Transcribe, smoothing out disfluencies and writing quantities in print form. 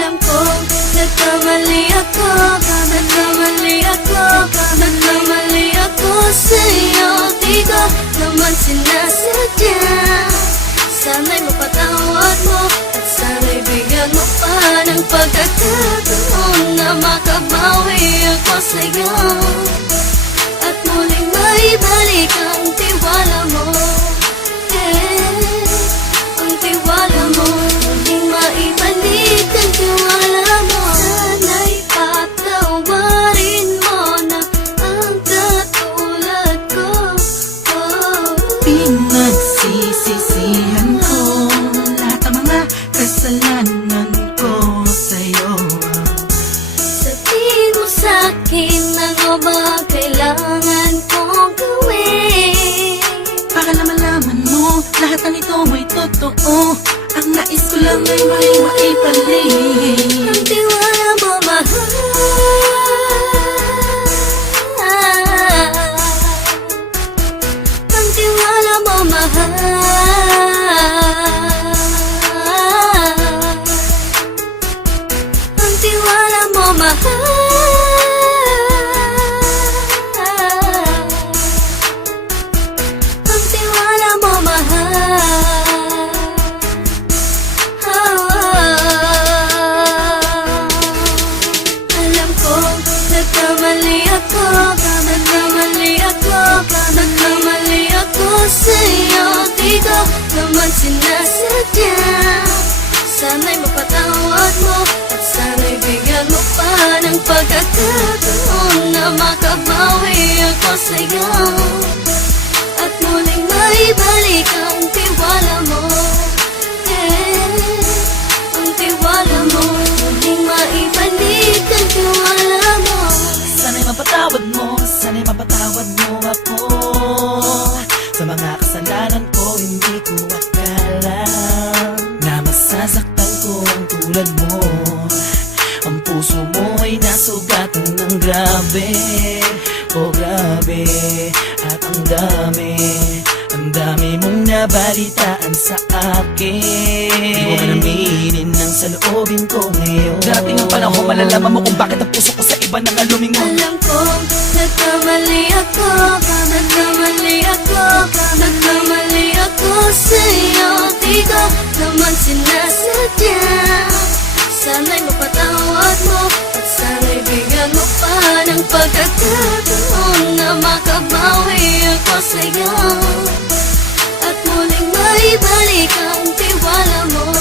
Alam kong nagkamali ako, nagkamali ako, nagkamali ako sa'yo. Di ko naman sinasadya. Sana'y mapatawad mo at sana'y bigyan mo pa ng pagkakataon na makabawi ako sa'yo at muling maibalik ang tiwala mo. Ang tiwala mo, muling maibalik ang tiwala mo. Sana'y patawarin mo na ang katulad ko. Pinagsisisihan ko lahat ng mga kasalanan ko sa'yo. Sabihin mo sa'kin ano ba kailangan kong gawin Para malaman mo lahat ng ito ay totoo. Ang nais ko lang ay may maibalik ang tiwala mo, mahal. Ang tiwala mo, mahal. Ang tiwala mo, mahal. Ang tiwala mo, mahal. Alam kong nagkamali ako, nagkamali ako, nagkamali ako sa'yo. Di ko naman sinasadya. Sana'y mapatawad mo at sana'y bigyan mo pa ng pagkakataon na makabawi ako sa'yo at muling maibalik ang tiwala mo. Ang tiwala mo, muling maibalik ang tiwala mo. Sana'y mapatawad mo, sana'y mapatawad mo ako sa mga kasalanan ko. Hindi ko akala na masasaktan ko ang tulad mo. Ang puso mo ay nasugatan ng grabe. Oh grabe, at ang dami mong nabalitaan sa akin. Di ko man aminin ang saloobin ko ngayon. Darating ang panahon, malalaman mo kung bakit ang puso ko sa iba nang lumingon. Alam kong nagkamali ako, nagkamali ako, nagkamali ako sa'yo. Di ko naman sinasadya. Sana'y mapatawad mo at sana'y bigyan mo pa ng pagkakataon na makabawi ako sa'yo at muling maibalik ang tiwala mo.